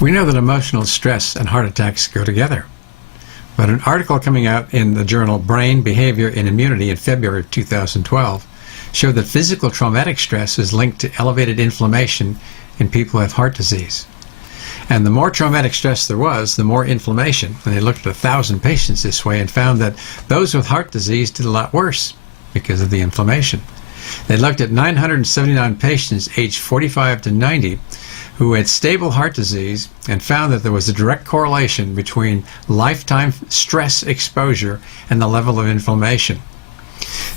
We know that emotional stress and heart attacks go together. But an article coming out in the journal Brain, Behavior, and Immunity in February of 2012 showed that physical traumatic stress is linked to elevated inflammation in people who have heart disease. And the more traumatic stress there was, the more inflammation. And they looked at 1,000 patients this way and found that those with heart disease did a lot worse because of the inflammation. They looked at 979 patients aged 45 to 90 who had stable heart disease and found that there was a direct correlation between lifetime stress exposure and the level of inflammation.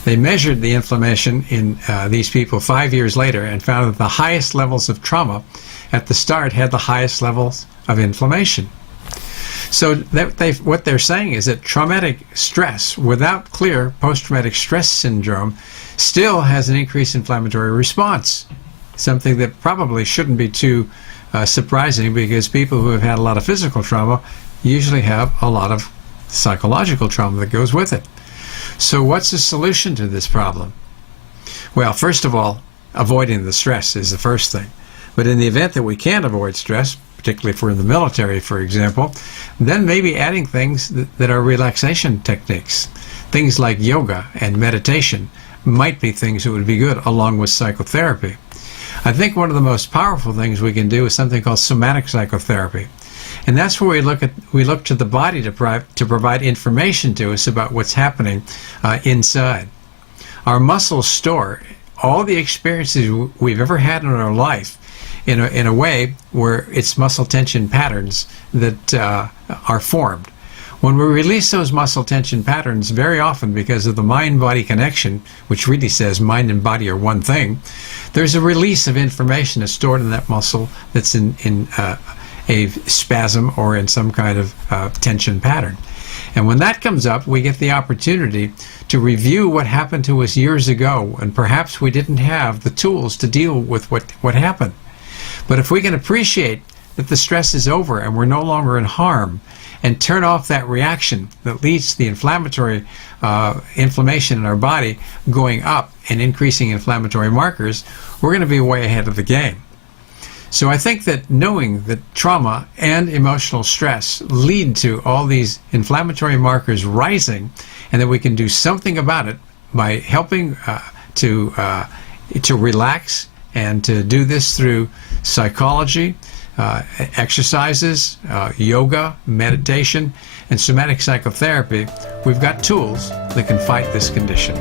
They measured the inflammation in these people 5 years later and found that the highest levels of trauma at the start had the highest levels of inflammation. So what they're saying is that traumatic stress without clear post-traumatic stress syndrome still has an increased inflammatory response. Something that probably shouldn't be too surprising, because people who have had a lot of physical trauma usually have a lot of psychological trauma that goes with it. So what's the solution to this problem? Well, first of all, avoiding the stress is the first thing. But in the event that we can't avoid stress, particularly if we're in the military, for example, then maybe adding things that are relaxation techniques. Things like yoga and meditation might be things that would be good, along with psychotherapy. I think one of the most powerful things we can do is something called somatic psychotherapy. And that's where we look to the body to provide information to us about what's happening inside. Our muscles store all the experiences we've ever had in our life in a way where it's muscle tension patterns that are formed. When we release those muscle tension patterns, very often because of the mind-body connection, which really says mind and body are one thing, there's a release of information that's stored in that muscle that's in a spasm or in some kind of tension pattern. And when that comes up, we get the opportunity to review what happened to us years ago, and perhaps we didn't have the tools to deal with what happened. But if we can appreciate that the stress is over and we're no longer in harm, and turn off that reaction that leads to the inflammatory inflammation in our body going up and increasing inflammatory markers, we're going to be way ahead of the game. So I think that knowing that trauma and emotional stress lead to all these inflammatory markers rising, and that we can do something about it by helping to relax, and to do this through psychology, exercises, yoga, meditation, and somatic psychotherapy, we've got tools that can fight this condition.